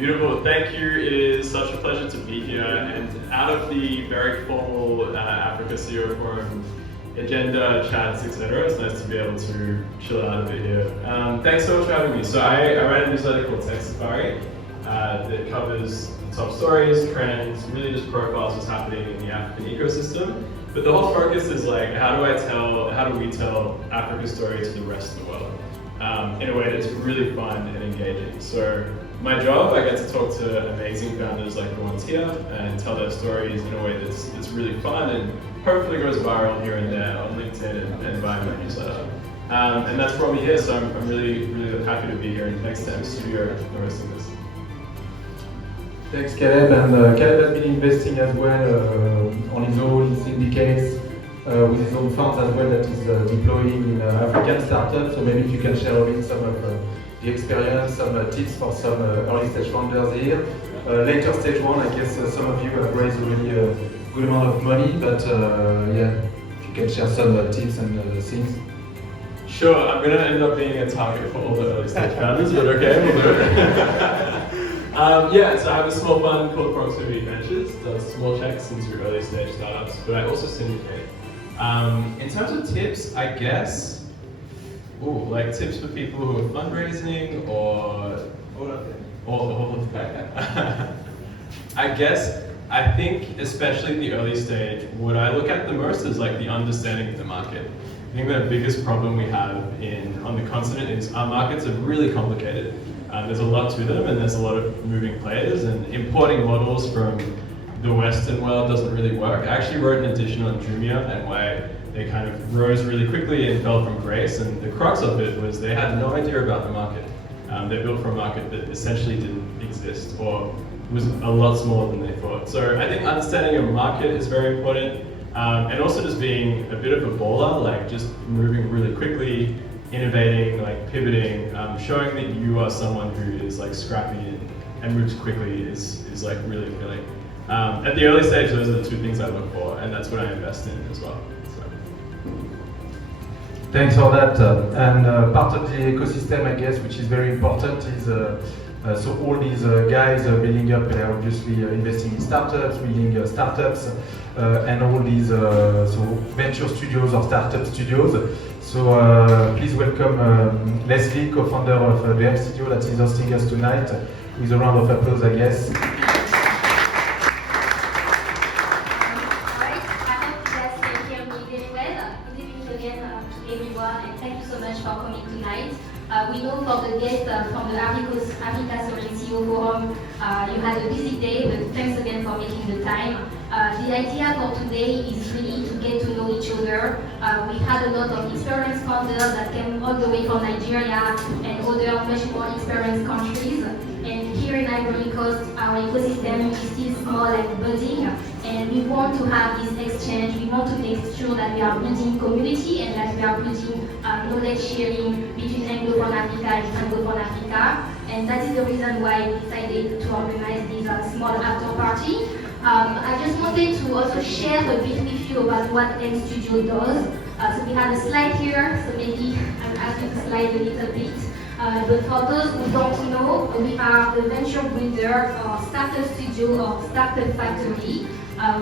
Beautiful, thank you. It is such a pleasure to be here. And out of the very formal Africa CEO Forum agenda, chats, etc., it's nice to be able to chill out a bit here. Thanks so much for having me. So I write a newsletter called Tech Safari that covers top stories, trends, really just profiles what's happening in the African ecosystem. But the whole focus is like, how do we tell Africa's story to the rest of the world in a way that's really fun and engaging. So my job, I get to talk to amazing founders like the ones here and tell their stories in a way that's really fun and hopefully goes viral here and there on LinkedIn and via my newsletter. And that's brought me here, so I'm really, really happy to be here and thanks to Mstudio for hosting this. Thanks, Caleb. And Caleb has been investing as well on his own syndicates with his own funds as well that is deploying in African startups. So maybe if you can share a bit some of the experience, some tips for some early stage founders here. Later stage one, I guess some of you have raised already a good amount of money, but yeah, if you can share some tips and things. Sure, I'm going to end up being a target for all the early stage founders, but okay, we'll do it. Yeah, so I have a small fund called Proximity Ventures, does small checks into early stage startups, but I also syndicate. In terms of tips, I guess, like tips for people who are fundraising or all of that. I think, especially in the early stage, what I look at the most is like the understanding of the market. I think the biggest problem we have on the continent is our markets are really complicated. There's a lot to them and there's a lot of moving players, and importing models from the Western world doesn't really work. I actually wrote an edition on Jumia and why they kind of rose really quickly and fell from grace, and the crux of it was they had no idea about the market. They built for a market that essentially didn't exist or was a lot smaller than they thought. So I think understanding your market is very important, and also just being a bit of a baller, like just moving really quickly, innovating, like pivoting, showing that you are someone who is like scrappy and moves quickly is like really appealing. At the early stage, those are the two things I look for, and that's what I invest in as well. So. Thanks for that. And part of the ecosystem, I guess, which is very important, is so all these guys building up, they're obviously investing in startups, building startups, and all these so venture studios or startup studios. So please welcome Leslie, co-founder of the Mstudio that is hosting us tonight, with a round of applause, I guess. We know for the guests from the Africa CEO Forum, you had a busy day, but thanks again for making the time. The idea for today is really to get to know each other. We had a lot of experienced founders that came all the way from Nigeria and other much more experienced countries. And here in Ivory Coast, our ecosystem is still small and budding, and we want to have this exchange. We want to make sure that we are building community and that we are building knowledge sharing between Anglophone Africa and Francophone Africa. And that is the reason why we decided to organize this small after party. I just wanted to also share a bit with you about what Mstudio does. So we have a slide here, so maybe I'll ask you to slide a little bit. But for those who don't know, we are a venture builder or startup studio or startup factory.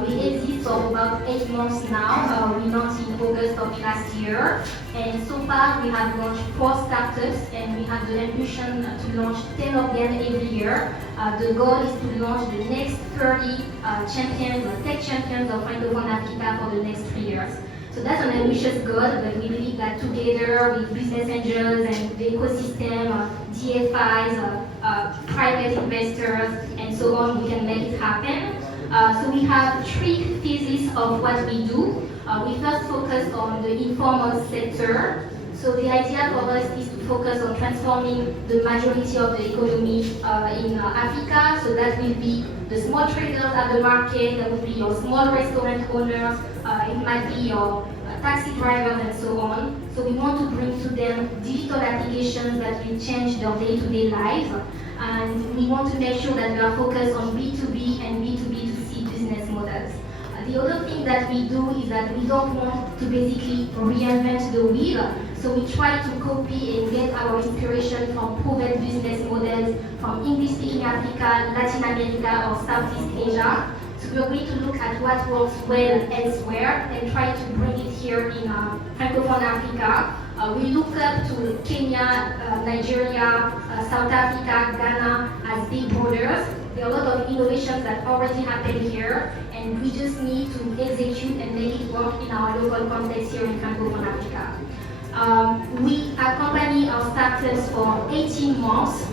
We exist for about 8 months now. We launched in August of last year. And so far we have launched 4 startups and we have the ambition to launch 10 of them every year. The goal is to launch the next 30 champions, tech champions of Francophone Africa for the next 3 years. So that's an ambitious goal, but we believe that together with business angels and the ecosystem, DFIs, private investors, and so on, we can make it happen. So we have 3 phases of what we do. We first focus on the informal sector. So the idea for us is to focus on transforming the majority of the economy in Africa. So that will be the small traders at the market, that will be your small restaurant owners, it might be your taxi drivers and so on. So we want to bring to them digital applications that will change their day-to-day lives. And we want to make sure that we are focused on B2B and B2B2C business models. The other thing that we do is that we don't want to basically reinvent the wheel. So we try to copy and get our inspiration from proven business models from English-speaking Africa, Latin America, or Southeast Asia. So we're going to look at what works well elsewhere and try to bring it here in Francophone Africa. We look up to Kenya, Nigeria, South Africa, Ghana as big brothers. There are a lot of innovations that already happen here, and we just need to execute and make it work in our local context here in Francophone Africa. We accompany our startups for 18 months,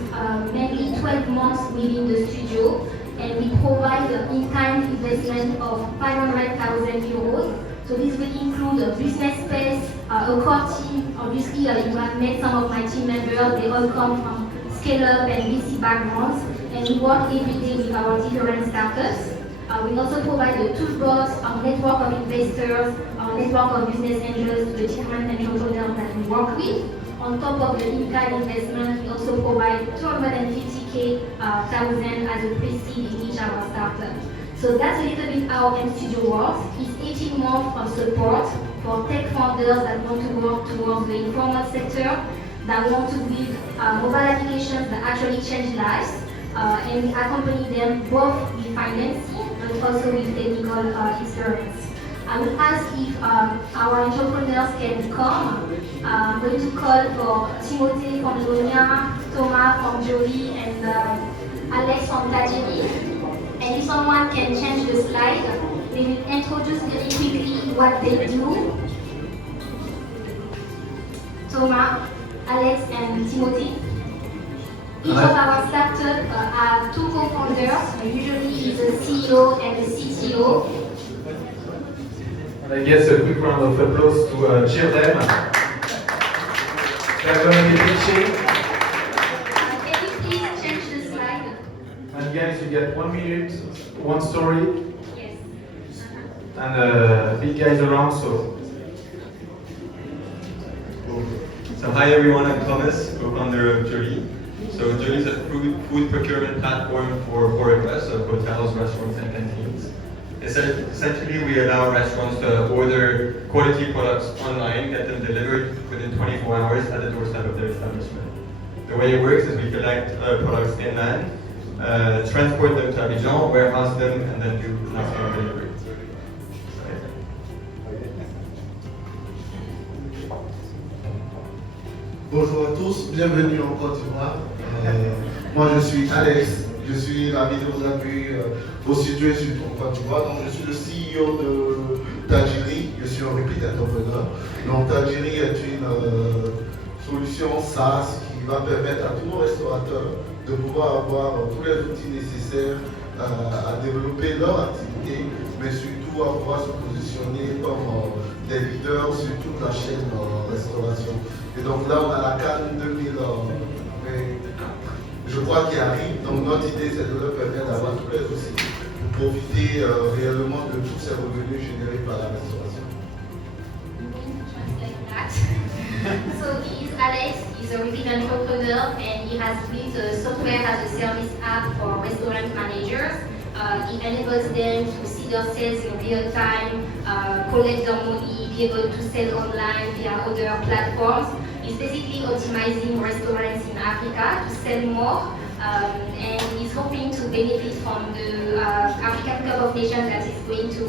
mainly 12 months within the studio, and we provide an in-kind investment of 500,000 euros. So this will include a business space, a core team. Obviously, you have met some of my team members. They all come from scale-up and VC backgrounds, and we work every day with our different startups. We also provide a toolbox, our network of investors, our network of business angels to the different entrepreneurs that we work with. On top of the in-kind investment, we also provide 250,000 as a pre-seed in each of our startups. So that's a little bit how Mstudio works. It's 18 months of support for tech founders that want to work towards the informal sector, that want to build mobile applications that actually change lives, and we accompany them both with financing but also with technical experience. I will ask if our entrepreneurs can come. I'm going to call for Timothée from Lonia, Thomas from Jolie, and Alex from Tajiri. And if someone can change the slide, they will introduce very quickly what they do. Thomas, Alex, and Timothy. Each of our startups have 2 co-founders, usually the CEO and the CTO. And I guess a quick round of applause to cheer them. They're going to be pitching. Can you please change the slide? And guys, you get 1 minute, 1 story. Yes. And big guys around, so. So hi everyone, I'm Thomas, co-founder of Jolie. So Jolie is a food procurement platform for requests, so hotels, restaurants, and canteens. Essentially, we allow restaurants to order quality products online, get them delivered within 24 hours at the doorstep of their establishment. The way it works is we collect products inland, transport them to Abidjan, warehouse them, and then do next day delivery. Bonjour à tous, bienvenue en Côte d'Ivoire. Moi je suis Alex, je suis ravi de vous accueillir au Mstudio en Côte d'Ivoire. Donc je suis le CEO de Tajiri, je suis un repeat entrepreneur. Donc Tajiri est une solution SaaS qui va permettre à tous nos restaurateurs de pouvoir avoir tous les outils nécessaires à développer leur activité, mais surtout à pouvoir se positionner comme des leaders sur toute la chaîne de restauration. Et donc là, on a la CAN 2000, je crois, qui arrive. Donc notre idée, c'est de leur permettre d'avoir tous les outils pour profiter réellement de tous ces revenus générés par la restauration. So he is Alex, he's a repeat entrepreneur, and he has built a software as a service app for restaurant managers. It enables them to see their sales in real time, collect their money, be able to sell online via other platforms. It's basically optimizing restaurants in Africa to sell more and is hoping to benefit from the African Cup of Nations that is going to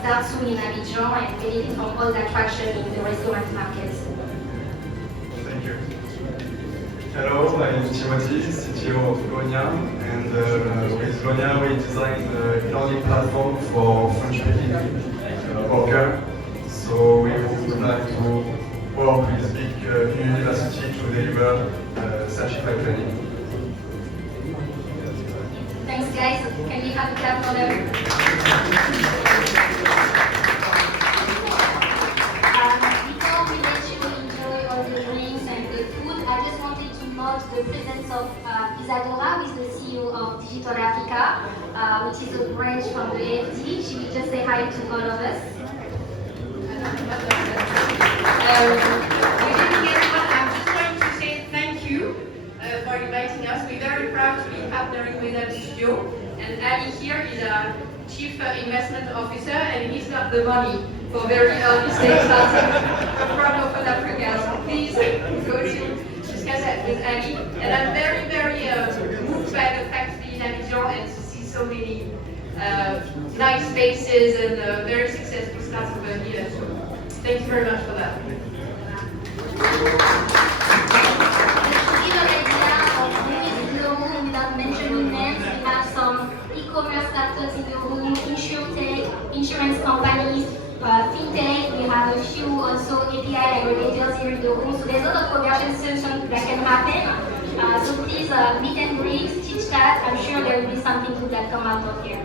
start soon in Abidjan and benefit from all the attraction in the restaurant market. Thank you. Hello, I'm Timothy, CTO of Lonia, and with Lonia we designed a learning platform for French-speaking workers. So we would like to work with big university to deliver certified training. Thanks guys, can we have a clap for them? Before we let you enjoy all the drinks and the food, I just wanted to note the presence of Isadora, who is the CEO of Digital Africa, which is a branch from the AFD. She will just say hi to all of us. Good evening everyone, I'm just going to say thank you for inviting us. We're very proud to be partnering with Mstudio, and Ali here is our Chief Investment Officer, and he's got the money for very early stage starting from Open Africa. So please go to discuss that with Ali. And I'm very, very moved by the fact to be in Abidjan and to see so many nice faces and very successful startups over here. So thank you very much for that. Without mentioning names, we have some e-commerce startups in the room, insurtech, insurance companies, fintech. We have a few also API aggregators here in the room. So there's a lot of conversion solutions that can happen. So please meet and greet, chit chat. I'm sure there will be something good that come out of here.